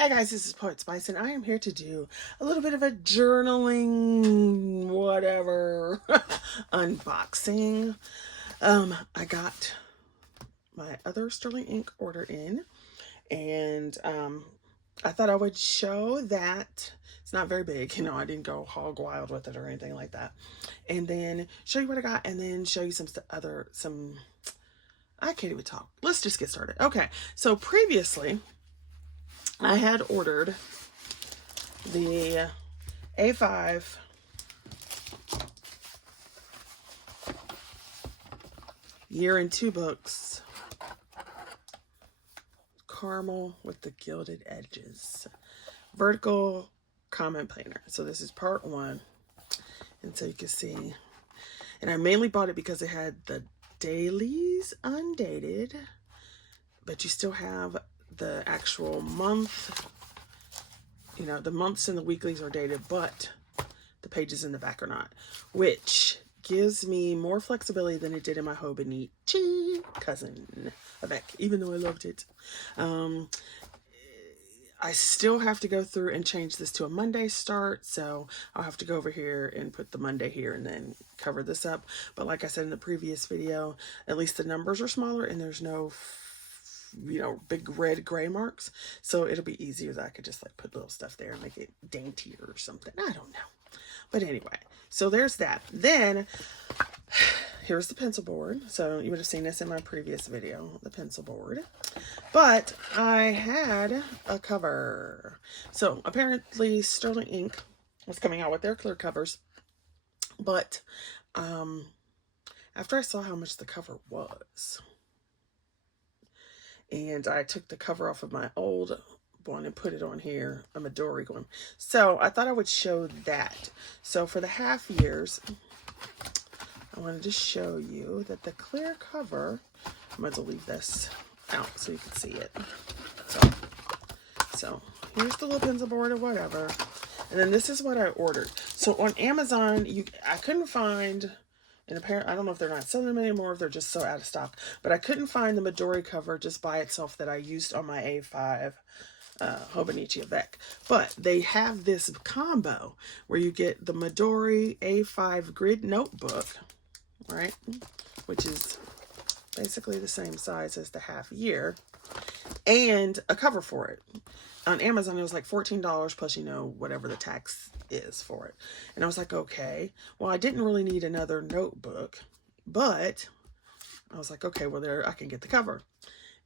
Hey guys, this is Poet Spice, and I am here to do a little bit of a journaling, whatever, unboxing. I got my other Sterling ink order in, and I thought I would show that it's not very big. You know, I didn't go hog wild with it or anything like that. And then show you what I got, and then show you I can't even talk. Let's just get started. Okay, so previously, I had ordered the A5 Year in 2 Books caramel with the gilded edges vertical comment planner. So this is part 1, and so you can see, and I mainly bought it because it had the dailies undated, but you still have the actual month. You know, the months and the weeklies are dated, but the pages in the back are not, which gives me more flexibility than it did in my Hobonichi Avec, even though I loved it. I still have to go through and change this to a Monday start, so I'll have to go over here and put the Monday here and then cover this up. But like I said in the previous video, at least the numbers are smaller and there's no big red gray marks, so it'll be easier that I could just like put little stuff there and make it daintier or something. I don't know, but anyway, so there's that. Then here's the pencil board. So you would have seen this in my previous video, the pencil board, but I had a cover. So apparently Sterling Ink was coming out with their clear covers, but after I saw how much the cover was, and I took the cover off of my old one and put it on here, a Midori one. So I thought I would show that. So for the half years, I wanted to show you that the clear cover, I'm going to leave this out so you can see it. So here's the little pencil board or whatever. And then this is what I ordered. So on Amazon, I couldn't find, and apparently, I don't know if they're not selling them anymore, if they're just so out of stock, but I couldn't find the Midori cover just by itself that I used on my A5 Hobonichi Avec. But they have this combo where you get the Midori A5 grid notebook, right? Which is basically the same size as the half year, and a cover for it. On Amazon, it was like $14 plus, whatever the tax is for it. And I was like, okay, well, I didn't really need another notebook, but I was like, okay, well, there, I can get the cover.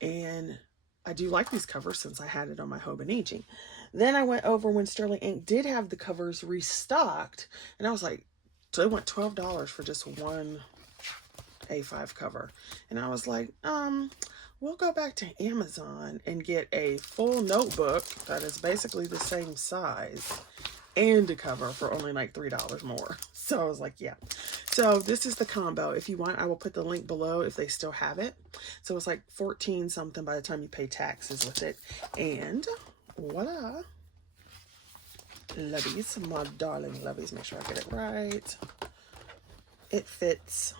And I do like these covers since I had it on my Hobonichi. Then I went over when Sterling Ink did have the covers restocked, and I was like, so it went $12 for just one A5 cover. And I was like, we'll go back to Amazon and get a full notebook that is basically the same size and a cover for only like $3 more. So I was like, yeah. So this is the combo. If you want, I will put the link below if they still have it. So it's like 14 something by the time you pay taxes with it. And voila. Lovies, my darling lovies. Make sure I get it right. It fits.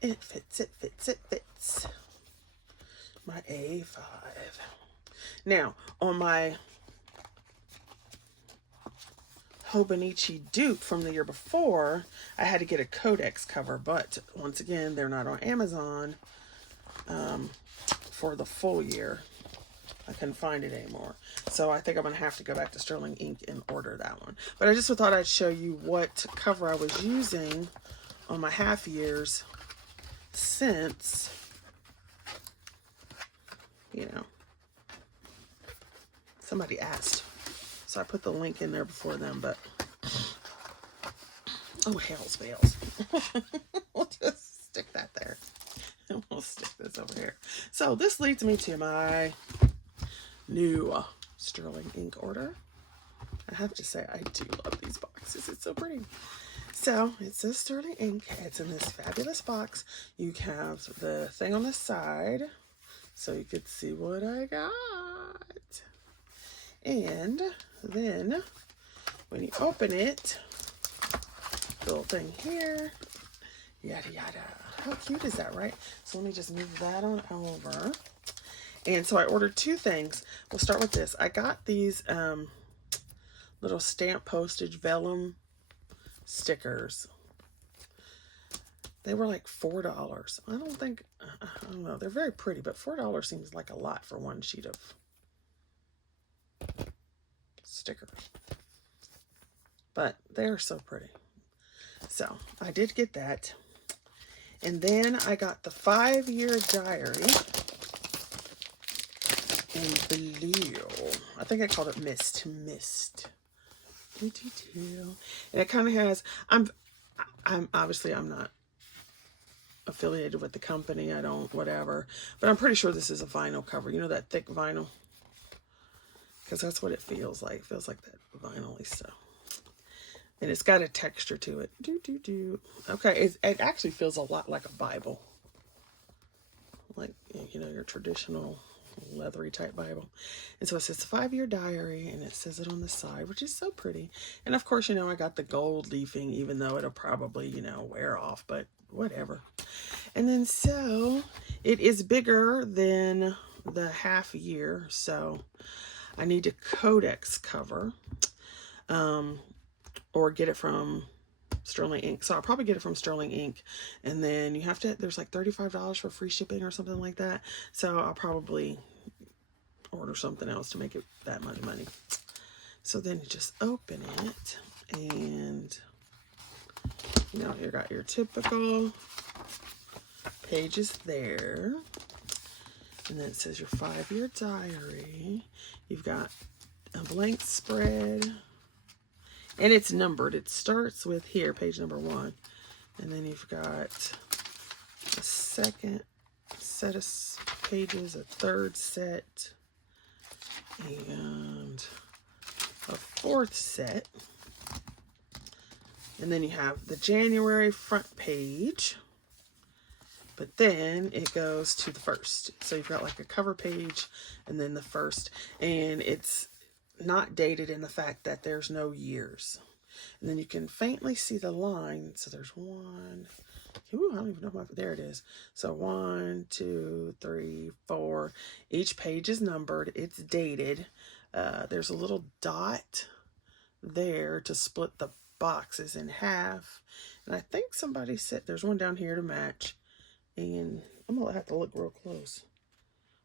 It fits, it fits, it fits. My A5. Now, on my Hobonichi dupe from the year before, I had to get a Codex cover, but once again, they're not on Amazon for the full year. I couldn't find it anymore. So I think I'm going to have to go back to Sterling Ink and order that one. But I just thought I'd show you what cover I was using on my half years since, somebody asked. So I put the link in there before them, but oh, hell's bells. We'll just stick that there. And we'll stick this over here. So this leads me to my new Sterling Ink order. I have to say, I do love these boxes. It's so pretty. So it says Sterling Ink. It's in this fabulous box. You have the thing on the side so you could see what I got. And then when you open it, little thing here, yada yada. How cute is that, right? So let me just move that on over. And so I ordered two things. We'll start with this. I got these little stamp postage vellum stickers. They were like $4. I don't know. They're very pretty, but $4 seems like a lot for one sheet of stickers. But they're so pretty. So I did get that. And then I got the 5-year diary in blue. I think I called it Mist. And it kind of has, I'm obviously I'm not affiliated with the company. I don't, whatever. But I'm pretty sure this is a vinyl cover. You know, that thick vinyl? Because that's what it feels like. It feels like that vinyl-y stuff. And it's got a texture to it. Okay, it actually feels a lot like a Bible. Like, you know, your traditional leathery type Bible. And so it says 5-year diary, and it says it on the side, which is so pretty. And of course, you know, I got the gold leafing, even though it'll probably, you know, wear off, but whatever. And then so it is bigger than the half year, so I need a codex cover. Or get it from Sterling Ink. So I'll probably get it from Sterling Ink. And then you have to, there's like $35 for free shipping or something like that. So I'll probably order something else to make it that much money. So then you just open it. And, you know, you got your typical pages there. And then it says your 5-year diary. You've got a blank spread. And it's numbered. It starts with here, page number 1. And then you've got a second set of pages, a third set, and a fourth set. And then you have the January front page. But then it goes to the first. So you've got like a cover page and then the first. And it's not dated in the fact that there's no years. And then you can faintly see the line. So there's one. Ooh, I don't even know if there it is. So 1, 2, 3, 4. Each page is numbered. It's dated. There's a little dot there to split the boxes in half. And I think somebody said there's one down here to match. And I'm going to have to look real close.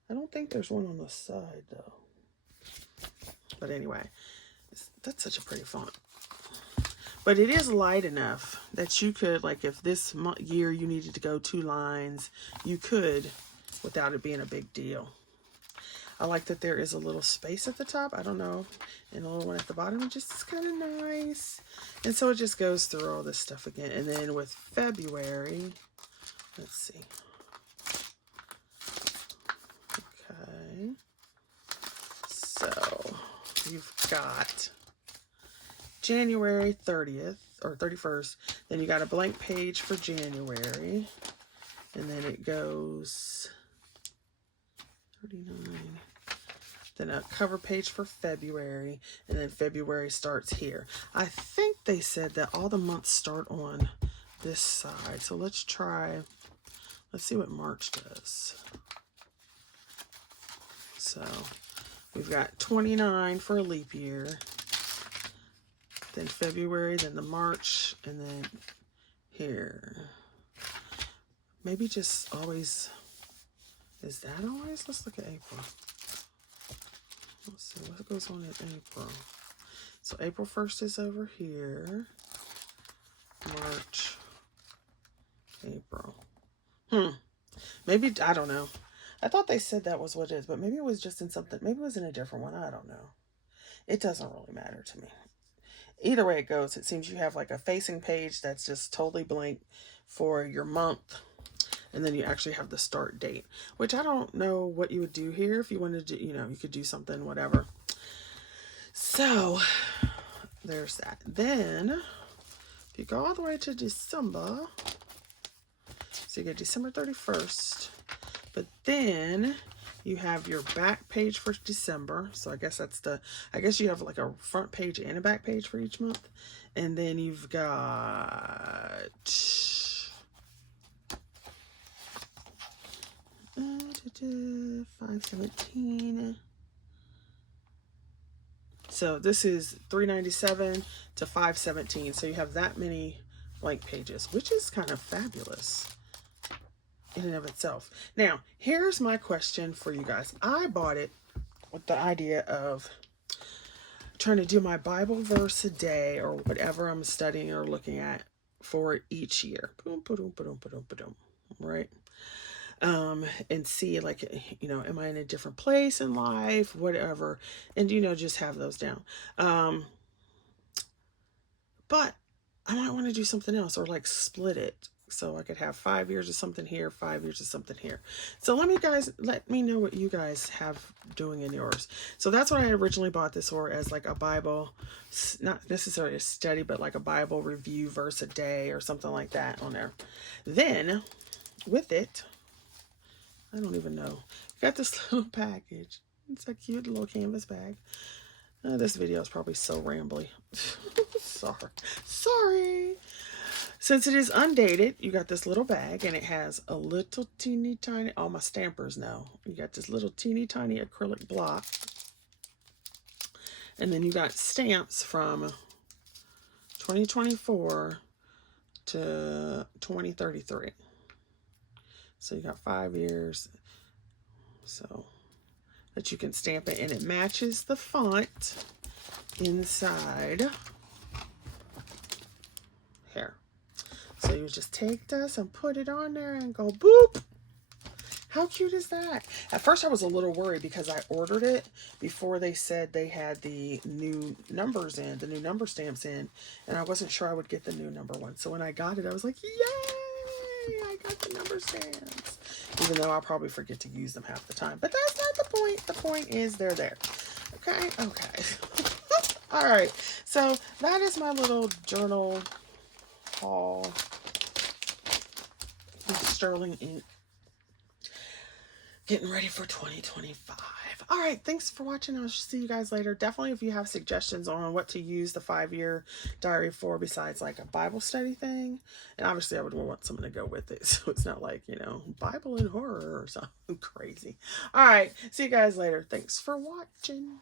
I don't think there's one on the side though. But anyway, that's such a pretty font. But it is light enough that you could, like if this year you needed to go 2 lines, you could without it being a big deal. I like that there is a little space at the top. I don't know. And a little one at the bottom. It just is kind of nice. And so it just goes through all this stuff again. And then with February, let's see. Okay. So you've got January 30th or 31st. Then you got a blank page for January. And then it goes 39. Then a cover page for February. And then February starts here. I think they said that all the months start on this side. So let's try, let's see what March does. So we've got 29 for a leap year. Then February, then the March, and then here. Maybe just always, is that always? Let's look at April. Let's see, what goes on in April? So April 1st is over here. March, April. Maybe, I don't know. I thought they said that was what it is, but maybe it was just in something, maybe it was in a different one. I don't know. It doesn't really matter to me. Either way it goes, it seems you have like a facing page that's just totally blank for your month. And then you actually have the start date, which I don't know what you would do here. If you wanted to, you know, you could do something, whatever. So there's that. Then if you go all the way to December, so you get December 31st, but then you have your back page for December. So I guess that's the, I guess you have like a front page and a back page for each month. And then you've got 517. So this is 397 to 517. So you have that many blank pages, which is kind of fabulous in and of itself. Now, here's my question for you guys. I bought it with the idea of trying to do my Bible verse a day or whatever I'm studying or looking at for each year. Boom, ba-doom, ba-doom, ba-doom, ba-doom, right? And see, like, you know, am I in a different place in life, whatever, and, you know, just have those down. But I might want to do something else, or like split it. So I could have 5 years of something here, 5 years of something here. So let me know what you guys have doing in yours. So that's what I originally bought this for, as like a Bible, not necessarily a study, but like a Bible review verse a day or something like that on there. Then with it, I don't even know, got this little package. It's a cute little canvas bag. This video is probably so rambly. Sorry. Since it is undated, you got this little bag, and it has a little teeny tiny, all my stampers now. You got this little teeny tiny acrylic block. And then you got stamps from 2024 to 2033. So you got 5 years. So that you can stamp it, and it matches the font inside here. So you just take this and put it on there and go boop. How cute is that? At first I was a little worried because I ordered it before they said they had the new numbers in, the new number stamps in, and I wasn't sure I would get the new number one. So when I got it, I was like, yay, I got the number stamps. Even though I'll probably forget to use them half the time. But that's not the point. The point is they're there. Okay? Okay. All right. So that is my little journal haul. Sterling ink. Getting ready for 2025. All right, thanks for watching. I'll see you guys later. Definitely, if you have suggestions on what to use the 5-year diary for besides like a Bible study thing. And obviously I would want something to go with it, so it's not like, you know, Bible and horror or something crazy. All right, see you guys later. Thanks for watching.